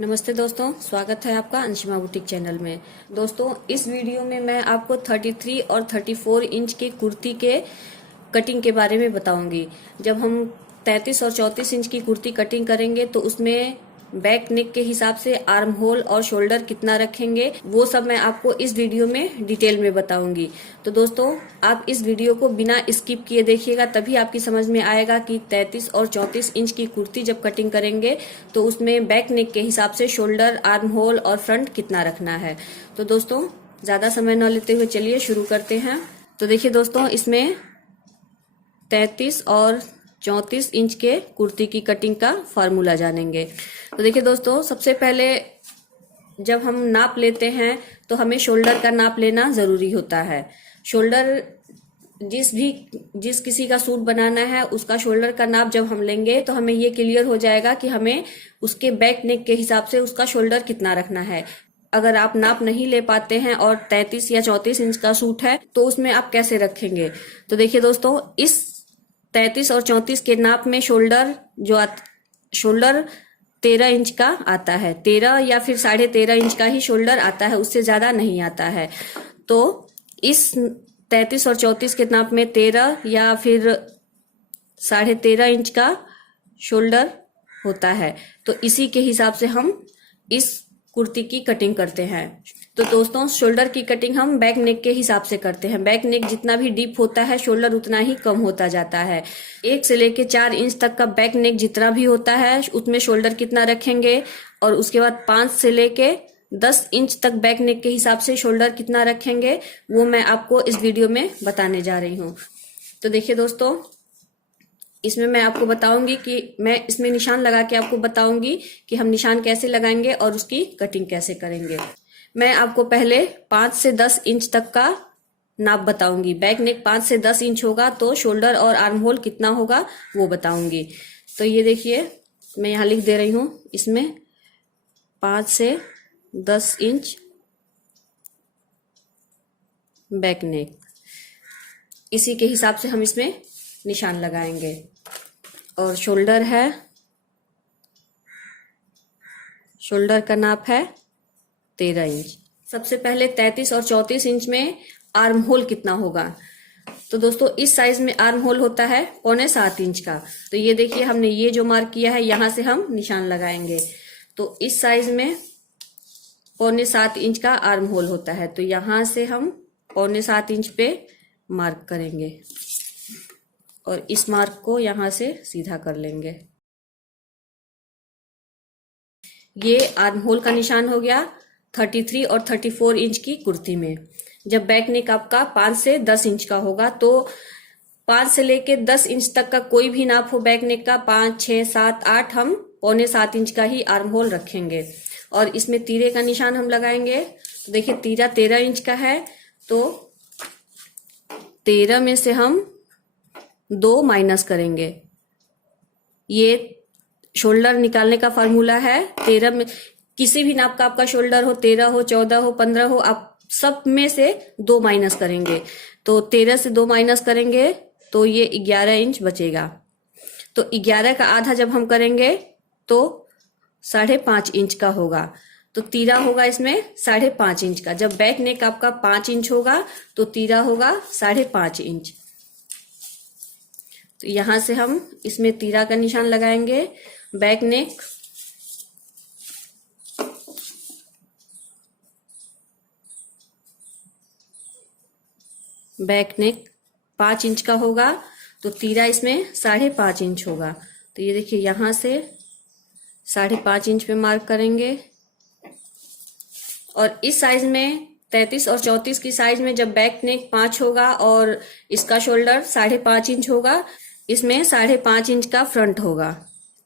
नमस्ते दोस्तों, स्वागत है आपका अंशिमा बुटीक चैनल में। दोस्तों, इस वीडियो में मैं आपको 33 और 34 इंच की कुर्ती के कटिंग के बारे में बताऊंगी। जब हम 33 और 34 इंच की कुर्ती कटिंग करेंगे तो उसमें बैक नेक के हिसाब से आर्म होल और शोल्डर कितना रखेंगे, वो सब मैं आपको इस वीडियो में डिटेल में बताऊंगी। तो दोस्तों, आप इस वीडियो को बिना स्किप किए देखिएगा, तभी आपकी समझ में आएगा कि 33 और 34 इंच की कुर्ती जब कटिंग करेंगे तो उसमें बैक नेक के हिसाब से शोल्डर, आर्म होल और फ्रंट कितना रखना है। तो दोस्तों, ज्यादा समय न लेते हुए चलिए शुरू करते हैं। तो देखिए दोस्तों, इसमें 33 और 34 इंच के कुर्ती की कटिंग का फार्मूला जानेंगे। तो देखिए दोस्तों, सबसे पहले जब हम नाप लेते हैं तो हमें शोल्डर का नाप लेना जरूरी होता है। शोल्डर जिस किसी का सूट बनाना है उसका शोल्डर का नाप जब हम लेंगे तो हमें ये क्लियर हो जाएगा कि हमें उसके बैक नेक के हिसाब से उसका शोल्डर कितना रखना है। अगर आप नाप नहीं ले पाते हैं और 33 या 34 इंच का सूट है तो उसमें आप कैसे रखेंगे। तो देखिए दोस्तों, इस 33 और 34 के नाप में शोल्डर शोल्डर 13 इंच का आता है। 13 या फिर 13.5 इंच का ही शोल्डर आता है, उससे ज्यादा नहीं आता है। तो इस 33 और 34 के नाप में 13 या फिर 13.5 इंच का शोल्डर होता है। तो इसी के हिसाब से हम इस कुर्ती की कटिंग करते हैं। तो दोस्तों, शोल्डर की कटिंग हम बैक नेक के हिसाब से करते हैं। बैक नेक जितना भी डीप होता है शोल्डर उतना ही कम होता जाता है। 1 से लेके 4 इंच तक का बैक नेक जितना भी होता है उसमें शोल्डर कितना रखेंगे, और उसके बाद 5 से लेके 10 इंच तक बैक नेक के हिसाब से शोल्डर कितना रखेंगे, वो मैं आपको इस वीडियो में बताने जा रही हूँ। तो देखिए दोस्तों, इसमें मैं आपको बताऊंगी कि मैं इसमें निशान लगा के आपको बताऊंगी कि हम निशान कैसे लगाएंगे और उसकी कटिंग कैसे करेंगे। मैं आपको पहले 5 से 10 इंच तक का नाप बताऊंगी। बैक नेक 5 से 10 इंच होगा तो शोल्डर और आर्म होल कितना होगा वो बताऊंगी। तो ये देखिए, मैं यहाँ लिख दे रही हूँ, इसमें 5 से 10 इंच बैक नेक, इसी के हिसाब से हम इसमें निशान लगाएंगे। और शोल्डर का नाप है 13 इंच। सबसे पहले 33 और 34 इंच में आर्म होल कितना होगा। तो दोस्तों, इस साइज में आर्म होल होता है 7.25 इंच का। तो ये देखिए, हमने ये जो मार्क किया है यहां से हम निशान लगाएंगे। तो इस साइज में 7.25 इंच का आर्म होल होता है। तो यहां से हम 7.25 इंच पे मार्क करेंगे और इस मार्क को यहां से सीधा कर लेंगे। ये आर्म होल का निशान हो गया 33 और 34 इंच की कुर्ती में। जब बैक नेक आपका 5 से 10 इंच का होगा तो 5 से लेके 10 इंच तक का कोई भी नाप हो बैक नेक का, 5, 6, 7, 8, हम 7.25 इंच का ही आर्म होल रखेंगे। और इसमें तीरे का निशान हम लगाएंगे। तो देखिए, तीरा 13 इंच का है तो 13 में से हम 2 माइनस करेंगे। ये शोल्डर निकालने का फार्मूला है। 13 में किसी भी नाप का आपका शोल्डर हो, 13 हो, 14 हो, 15 हो, आप सब में से 2 माइनस करेंगे। तो 13 से 2 माइनस करेंगे तो ये 11 इंच बचेगा। तो 11 का आधा जब हम करेंगे तो 5.5 इंच का होगा। तो तीरा होगा इसमें 5.5 इंच का। जब बैक नेक आपका 5 इंच होगा तो तीरा होगा 5.5 इंच। तो यहां से हम इसमें तीरा का निशान लगाएंगे। बैक नेक 5 इंच का होगा तो तीरा इसमें 5.5 इंच होगा। तो ये देखिए, यहां से 5.5 इंच पे मार्क करेंगे। और इस साइज में 33 और 34 की साइज में जब बैक नेक 5 होगा और इसका शोल्डर 5.5 इंच होगा, इसमें 5.5 इंच का फ्रंट होगा।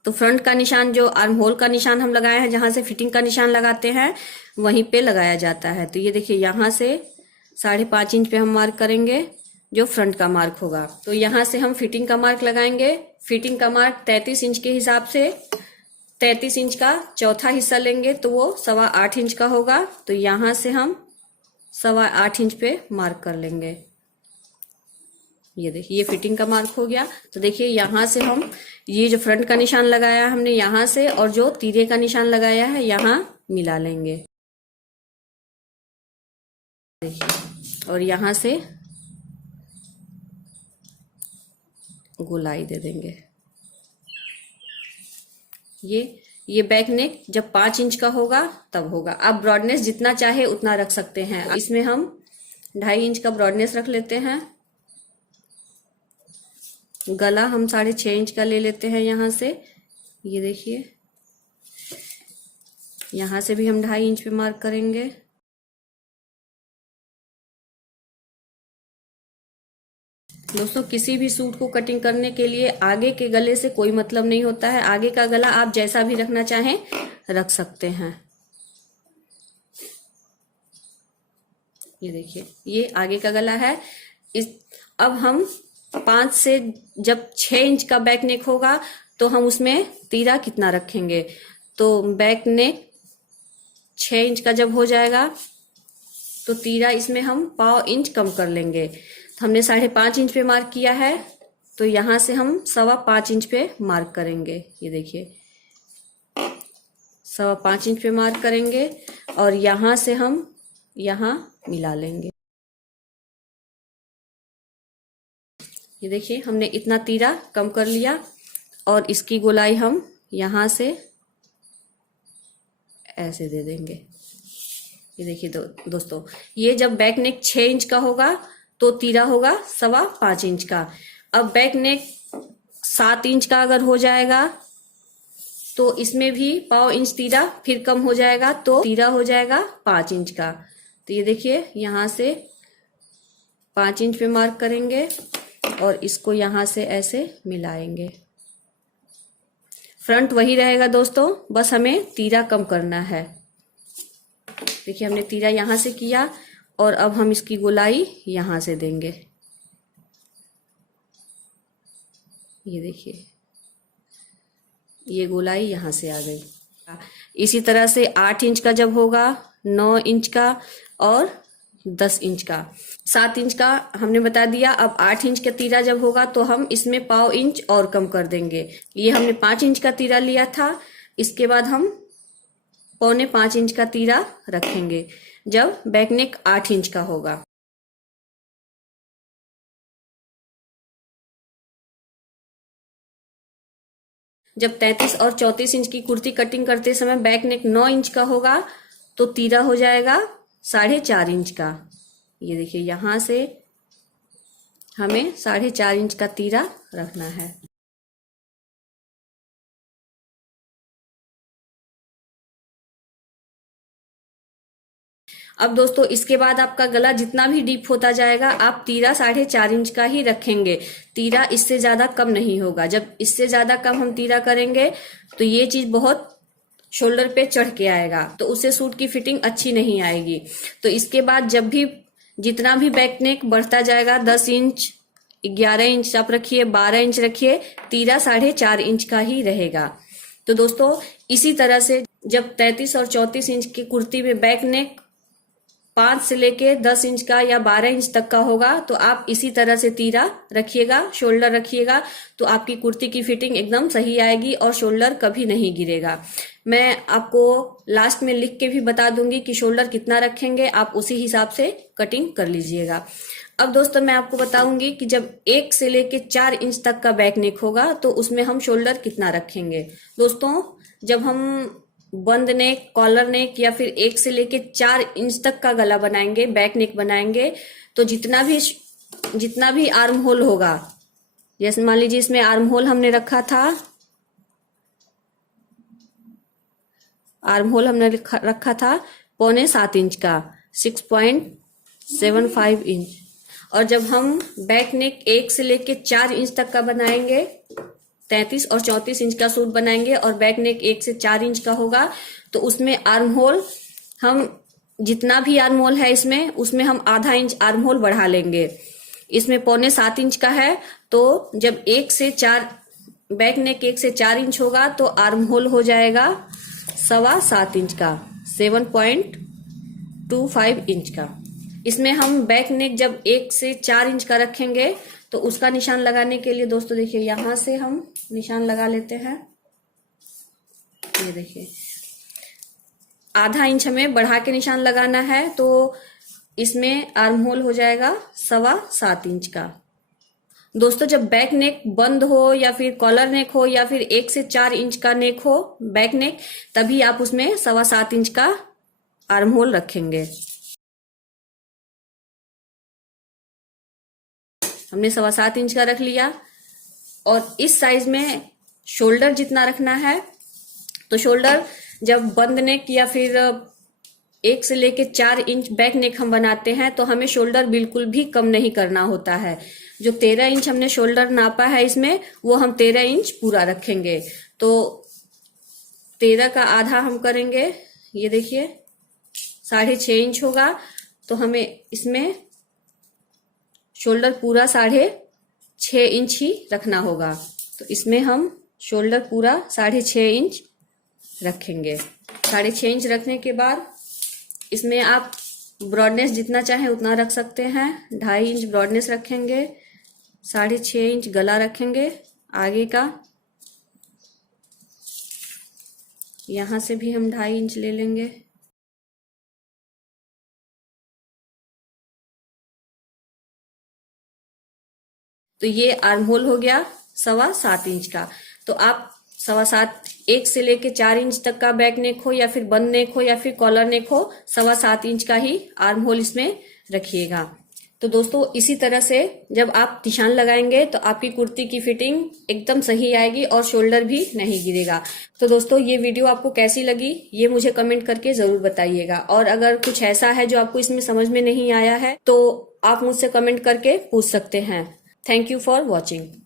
तो फ्रंट का निशान, जो आर्म होल का निशान हम लगाए हैं, जहां से फिटिंग का निशान लगाते हैं वहीं पे लगाया जाता है। तो ये देखिए, यहां से 5.5 इंच पे हम मार्क करेंगे जो फ्रंट का मार्क होगा। तो यहां से हम फिटिंग का मार्क लगाएंगे। फिटिंग का मार्क 33 इंच के हिसाब से 33 इंच का चौथा हिस्सा लेंगे तो वो 8.25 इंच का होगा। तो यहां से हम 8.25 इंच पे मार्क कर लेंगे। ये देखिए ये फिटिंग का मार्क हो गया। तो देखिए यहाँ से हम ये जो फ्रंट का निशान लगाया हमने यहाँ से और जो तीरे का निशान लगाया है यहाँ मिला लेंगे। देखिए और यहाँ से गोलाई दे देंगे। ये बैक नेक जब 5 इंच का होगा तब होगा। आप ब्रॉडनेस जितना चाहे उतना रख सकते हैं। इसमें हम 2.5 इंच का ब्रॉडनेस रख लेते हैं। गला हम 6.5 इंच का ले लेते हैं यहाँ से। ये देखिए यहाँ से भी हम 2.5 इंच पे मार्क करेंगे। दोस्तों किसी भी सूट को कटिंग करने के लिए आगे के गले से कोई मतलब नहीं होता है। आगे का गला आप जैसा भी रखना चाहें रख सकते हैं। ये देखिए ये आगे का गला है। अब हम 5 से जब 6 इंच का बैक नेक होगा तो हम उसमें तीरा कितना रखेंगे। तो बैक नेक 6 इंच का जब हो जाएगा तो तीरा इसमें हम 1/4 इंच कम कर लेंगे। तो हमने 5.5 इंच पे मार्क किया है तो यहाँ से हम 5.25 इंच पे मार्क करेंगे। ये देखिए 5.25 इंच पे मार्क करेंगे और यहाँ से हम यहाँ मिला लेंगे। ये देखिए हमने इतना तीरा कम कर लिया और इसकी गोलाई हम यहाँ से ऐसे दे देंगे। ये देखिए दोस्तों ये जब बैक नेक 6 इंच का होगा तो तीरा होगा 5.25 इंच का। अब बैक नेक 7 इंच का अगर हो जाएगा तो इसमें भी 1/4 इंच तीरा फिर कम हो जाएगा तो तीरा हो जाएगा 5 इंच का। तो ये देखिए यहाँ से 5 इंच पे मार्क करेंगे और इसको यहाँ से ऐसे मिलाएंगे। फ्रंट वही रहेगा दोस्तों, बस हमें तीरा कम करना है। देखिए हमने तीरा यहाँ से किया और अब हम इसकी गोलाई यहाँ से देंगे। ये देखिए ये गोलाई यहाँ से आ गई। इसी तरह से 8 इंच का जब होगा, 9 इंच का और 10 इंच का। 7 इंच का हमने बता दिया। अब 8 इंच का तीरा जब होगा तो हम इसमें 1/4 इंच और कम कर देंगे। ये हमने 5 इंच का तीरा लिया था, इसके बाद हम 4.25 इंच का तीरा रखेंगे जब बैक नेक 8 इंच का होगा। जब 33 और 34 इंच की कुर्ती कटिंग करते समय बैक नेक 9 इंच का होगा तो तीरा हो जाएगा 4.5 इंच का। ये देखिए यहाँ से हमें 4.5 इंच का तीरा रखना है। अब दोस्तों इसके बाद आपका गला जितना भी डीप होता जाएगा आप तीरा 4.5 इंच का ही रखेंगे। तीरा इससे ज्यादा कम नहीं होगा। जब इससे ज्यादा कम हम तीरा करेंगे तो ये चीज बहुत शोल्डर पे चढ़ के आएगा तो उससे सूट की फिटिंग अच्छी नहीं आएगी। तो इसके बाद जब भी जितना भी बैक नेक बढ़ता जाएगा 10 इंच, 11 इंच आप रखिए, 12 इंच रखिए, तीरा 4.5 इंच का ही रहेगा। तो दोस्तों इसी तरह से जब 33 और 34 इंच की कुर्ती में बैक नेक 5 से लेके 10 इंच का या 12 इंच तक का होगा तो आप इसी तरह से तीरा रखिएगा, शोल्डर रखिएगा तो आपकी कुर्ती की फिटिंग एकदम सही आएगी और शोल्डर कभी नहीं गिरेगा। मैं आपको लास्ट में लिख के भी बता दूंगी कि शोल्डर कितना रखेंगे, आप उसी हिसाब से कटिंग कर लीजिएगा। अब दोस्तों मैं आपको बताऊंगी कि जब 1 से लेके 4 इंच तक का बैक नेक होगा तो उसमें हम शोल्डर कितना रखेंगे। दोस्तों जब हम बंद नेक, कॉलर नेक या फिर 1 से लेके 4 इंच तक का गला बनाएंगे, बैक नेक बनाएंगे तो जितना भी आर्म होल होगा, जैसे मान लीजिए इसमें आर्म होल हमने रखा था, आर्म होल हमने रखा था 6.25 इंच का, 6.75 इंच। और जब हम बैक नेक 1 से लेके 4 इंच तक का बनाएंगे, 33 और 34 इंच का सूट बनाएंगे और बैक नेक 1 से 4 इंच का होगा तो उसमें आर्म होल हम जितना भी आर्म होल है इसमें, उसमें हम आधा इंच आर्म होल बढ़ा लेंगे। इसमें 6.25 इंच का है तो जब 1 से 4 बैक नेक 1 से 4 इंच होगा तो आर्म होल हो जाएगा 7.25 इंच का, 7.25 इंच का। इसमें हम बैक नेक जब 1 से 4 इंच का रखेंगे तो उसका निशान लगाने के लिए दोस्तों देखिए यहाँ से हम निशान लगा लेते हैं। ये देखिए आधा इंच हमें बढ़ा के निशान लगाना है, तो इसमें आर्म होल हो जाएगा 7.25 इंच का। दोस्तों जब बैक नेक बंद हो या फिर कॉलर नेक हो या फिर 1 से 4 इंच का नेक हो बैक नेक, तभी आप उसमें 7.25 इंच का आर्म होल रखेंगे। हमने 7.25 इंच का रख लिया और इस साइज में शोल्डर जितना रखना है, तो शोल्डर जब बंद नेक या फिर 1 से लेके 4 इंच बैक नेक हम बनाते हैं तो हमें शोल्डर बिल्कुल भी कम नहीं करना होता है। जो 13 इंच हमने शोल्डर नापा है इसमें, वो हम 13 इंच पूरा रखेंगे। तो 13 का आधा हम करेंगे, ये देखिए 6.5 इंच होगा, तो हमें इसमें शोल्डर पूरा 6.5 इंच ही रखना होगा। तो इसमें हम शोल्डर पूरा 6.5 इंच रखेंगे। 6.5 इंच रखने के बाद इसमें आप ब्रॉडनेस जितना चाहें उतना रख सकते हैं। 2.5 इंच ब्रॉडनेस रखेंगे, 6.5 इंच गला रखेंगे आगे का। यहां से भी हम 2.5 इंच ले लेंगे। तो ये आर्म होल हो गया 7.25 इंच का। तो आप 7.25 1 से लेके 4 इंच तक का बैक नेक हो या फिर बंद नेक हो या फिर कॉलर नेक हो, 7.25 इंच का ही आर्म होल इसमें रखिएगा। तो दोस्तों इसी तरह से जब आप निशान लगाएंगे तो आपकी कुर्ती की फिटिंग एकदम सही आएगी और शोल्डर भी नहीं गिरेगा। तो दोस्तों ये वीडियो आपको कैसी लगी ये मुझे कमेंट करके जरूर बताइएगा, और अगर कुछ ऐसा है जो आपको इसमें समझ में नहीं आया है तो आप मुझसे कमेंट करके पूछ सकते हैं। Thank you for watching.